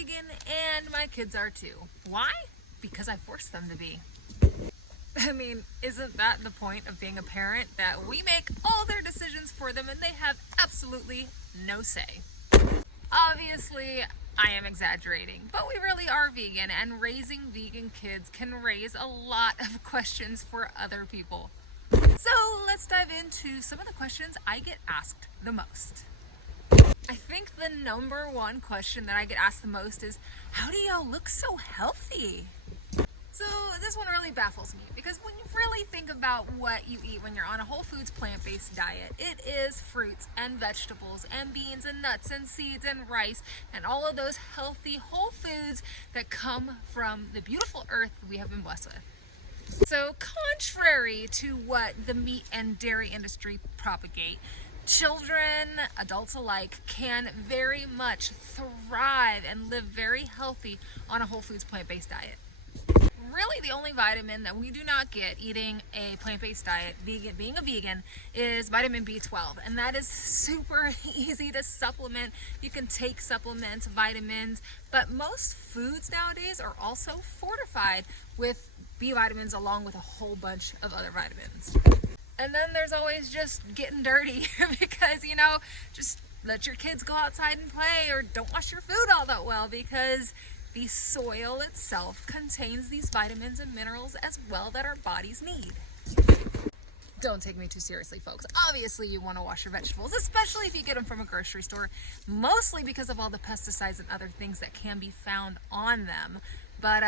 vegan and my kids are too. Why? Because I forced them to be. I mean, isn't that the point of being a parent? That we make all their decisions for them and they have absolutely no say. Obviously, I am exaggerating, but we really are vegan, and raising vegan kids can raise a lot of questions for other people. So let's dive into some of the questions I get asked the most. I think the number one question that I get asked the most is, how do y'all look so healthy? So this one really baffles me, because when you really think about what you eat when you're on a whole foods plant-based diet, it is fruits and vegetables and beans and nuts and seeds and rice and all of those healthy whole foods that come from the beautiful earth we have been blessed with. So contrary to what the meat and dairy industry propagate, children, adults alike, can very much thrive and live very healthy on a whole foods plant-based diet. Really, the only vitamin that we do not get eating a plant-based diet, being a vegan, is vitamin B12, and that is super easy to supplement. You can take supplements, vitamins, but most foods nowadays are also fortified with B vitamins along with a whole bunch of other vitamins. And then there's always just getting dirty because, just let your kids go outside and play, or don't wash your food all that well, because the soil itself contains these vitamins and minerals as well that our bodies need. Don't take me too seriously, folks. Obviously, you want to wash your vegetables, especially if you get them from a grocery store, mostly because of all the pesticides and other things that can be found on them. But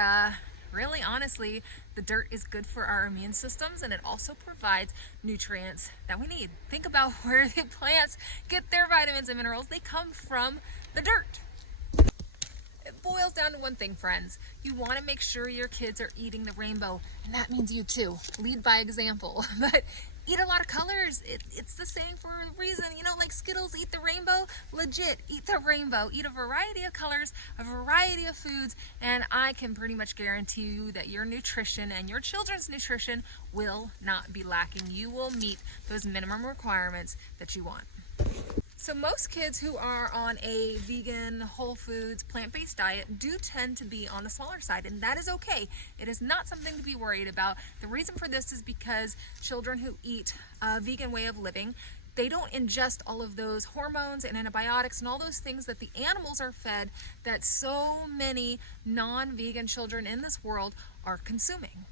really, honestly, the dirt is good for our immune systems, and it also provides nutrients that we need. Think about where the plants get their vitamins and minerals. They come from the dirt. It boils down to one thing, friends. You want to make sure your kids are eating the rainbow, and that means you too. Lead by example. But eat a lot of colors. It's the same for a reason. Like Skittles, eat the rainbow. Legit, eat the rainbow. Eat a variety of colors, a variety of foods, and I can pretty much guarantee you that your nutrition and your children's nutrition will not be lacking. You will meet those minimum requirements that you want. So most kids who are on a vegan, whole foods, plant-based diet do tend to be on the smaller side, and that is okay. It is not something to be worried about. The reason for this is because children who eat a vegan way of living, they don't ingest all of those hormones and antibiotics and all those things that the animals are fed, that so many non-vegan children in this world are consuming.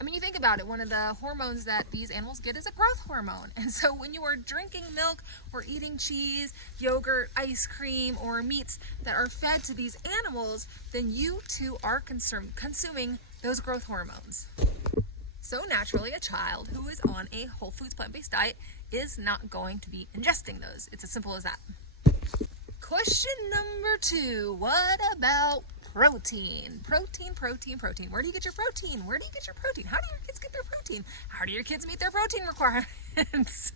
I mean, you think about it, one of the hormones that these animals get is a growth hormone. And so when you are drinking milk or eating cheese, yogurt, ice cream, or meats that are fed to these animals, then you too are consuming those growth hormones. So naturally, a child who is on a whole foods plant-based diet is not going to be ingesting those. It's as simple as that. Question number 2, what about protein? Protein. Where do you get your protein? How do your kids get their protein? How do your kids meet their protein requirements?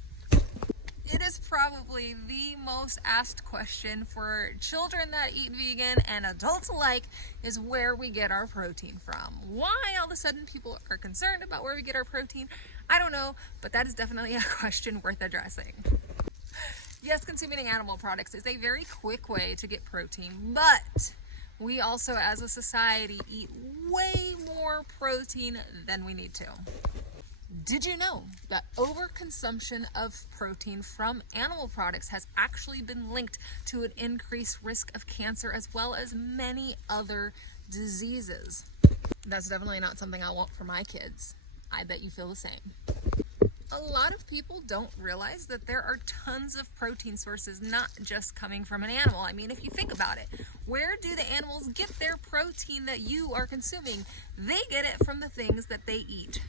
It is probably the most asked question for children that eat vegan and adults alike, is where we get our protein from. Why all of a sudden people are concerned about where we get our protein, I don't know, but that is definitely a question worth addressing. Yes, consuming animal products is a very quick way to get protein, but we also as a society eat way more protein than we need to. Did you know that overconsumption of protein from animal products has actually been linked to an increased risk of cancer as well as many other diseases? That's definitely not something I want for my kids. I bet you feel the same. A lot of people don't realize that there are tons of protein sources not just coming from an animal. I mean, if you think about it, where do the animals get their protein that you are consuming? They get it from the things that they eat.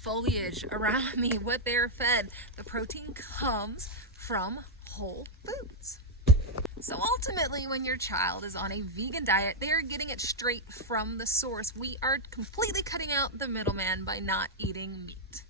Foliage around me, what they're fed. The protein comes from whole foods. So ultimately, when your child is on a vegan diet, they are getting it straight from the source. We are completely cutting out the middleman by not eating meat.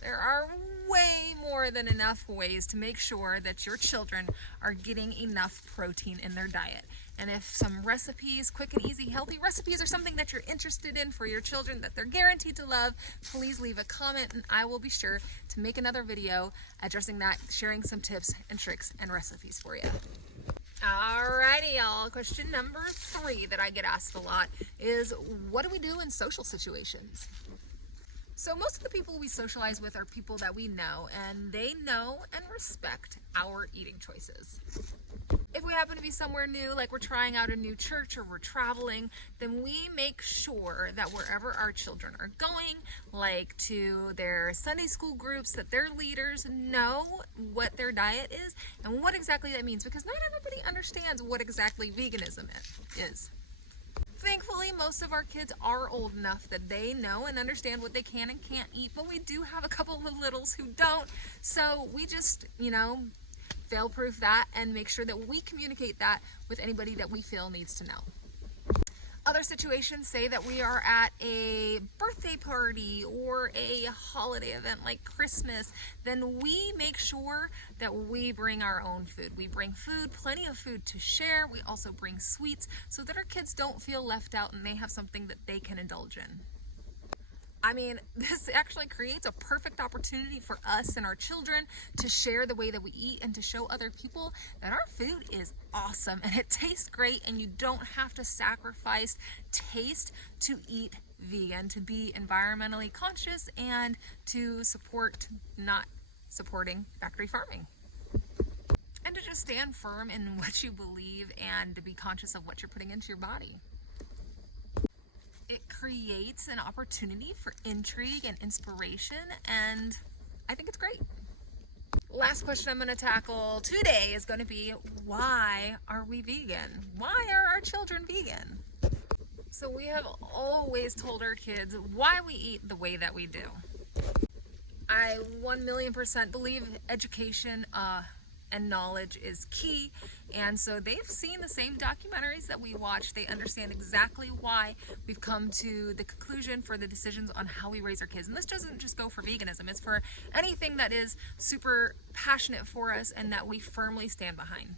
There are way more than enough ways to make sure that your children are getting enough protein in their diet. And if some recipes, quick and easy, healthy recipes are something that you're interested in for your children that they're guaranteed to love, please leave a comment and I will be sure to make another video addressing that, sharing some tips and tricks and recipes for you. Alrighty, y'all. Question number 3 that I get asked a lot is, what do we do in social situations? So most of the people we socialize with are people that we know, and they know and respect our eating choices. If we happen to be somewhere new, like we're trying out a new church or we're traveling, then we make sure that wherever our children are going, like to their Sunday school groups, that their leaders know what their diet is and what exactly that means, because not everybody understands what exactly veganism is. Thankfully, most of our kids are old enough that they know and understand what they can and can't eat, but we do have a couple of littles who don't, so we just, fail-proof that and make sure that we communicate that with anybody that we feel needs to know. Other situations, say that we are at a birthday party or a holiday event like Christmas, then we make sure that we bring our own food. We bring food, plenty of food to share. We also bring sweets so that our kids don't feel left out and they have something that they can indulge in. I mean, this actually creates a perfect opportunity for us and our children to share the way that we eat and to show other people that our food is awesome and it tastes great, and you don't have to sacrifice taste to eat vegan, to be environmentally conscious, and to support not supporting factory farming. And to just stand firm in what you believe and to be conscious of what you're putting into your body. It creates an opportunity for intrigue and inspiration, and I think it's great. Last question I'm going to tackle today is going to be, why are we vegan? Why are our children vegan? So we have always told our kids why we eat the way that we do. I 1,000,000% believe education and knowledge is key, and so they've seen the same documentaries that we watch. They understand exactly why we've come to the conclusion for the decisions on how we raise our kids. And this doesn't just go for veganism, it's for anything that is super passionate for us and that we firmly stand behind.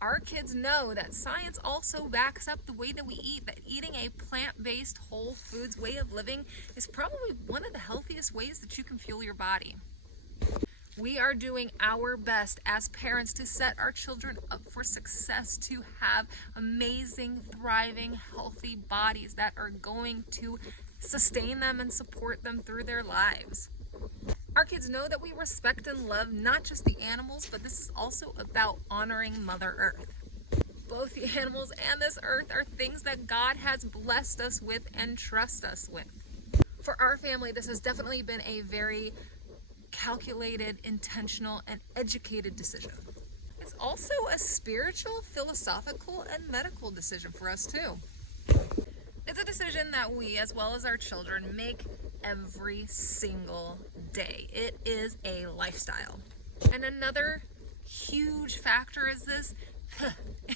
Our kids know that science also backs up the way that we eat, that eating a plant-based whole foods way of living is probably one of the healthiest ways that you can fuel your body. We are doing our best as parents to set our children up for success, to have amazing, thriving, healthy bodies that are going to sustain them and support them through their lives. Our kids know that we respect and love not just the animals, but this is also about honoring Mother Earth. Both the animals and this earth are things that God has blessed us with and trust us with. For our family, this has definitely been a very calculated, intentional, and educated decision. It's also a spiritual, philosophical, and medical decision for us too. It's a decision that we, as well as our children, make every single day. It is a lifestyle. And another huge factor is this,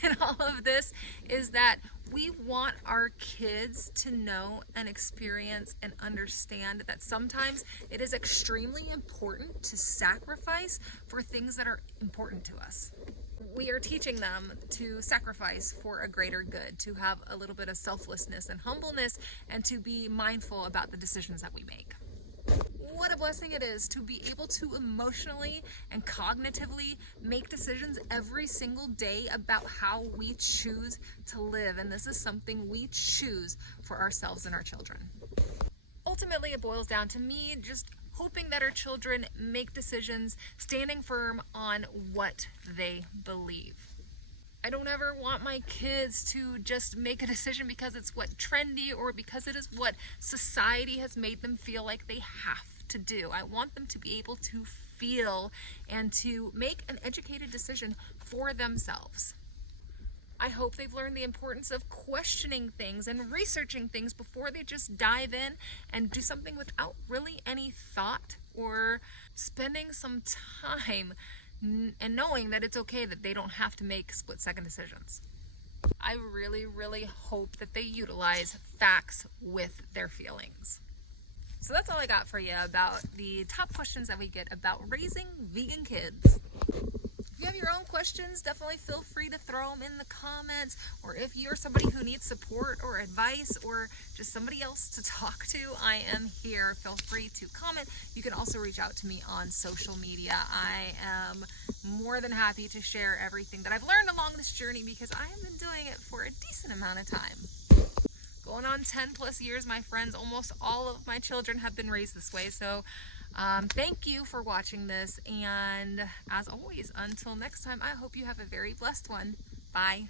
in all of this, is that we want our kids to know and experience and understand that sometimes it is extremely important to sacrifice for things that are important to us. We are teaching them to sacrifice for a greater good, to have a little bit of selflessness and humbleness, and to be mindful about the decisions that we make. What a blessing it is to be able to emotionally and cognitively make decisions every single day about how we choose to live. And this is something we choose for ourselves and our children. Ultimately, it boils down to me just hoping that our children make decisions standing firm on what they believe. I don't ever want my kids to just make a decision because it's what trendy or because it is what society has made them feel like they have to do. I want them to be able to feel and to make an educated decision for themselves. I hope they've learned the importance of questioning things and researching things before they just dive in and do something without really any thought, or spending some time and knowing that it's okay that they don't have to make split-second decisions. I really, really hope that they utilize facts with their feelings. So that's all I got for you about the top questions that we get about raising vegan kids. If you have your own questions, definitely feel free to throw them in the comments. Or if you're somebody who needs support or advice or just somebody else to talk to, I am here. Feel free to comment. You can also reach out to me on social media. I am more than happy to share everything that I've learned along this journey because I have been doing it for a decent amount of time. Going on 10 plus years, my friends. Almost all of my children have been raised this way. So thank you for watching this. And as always, until next time, I hope you have a very blessed one. Bye.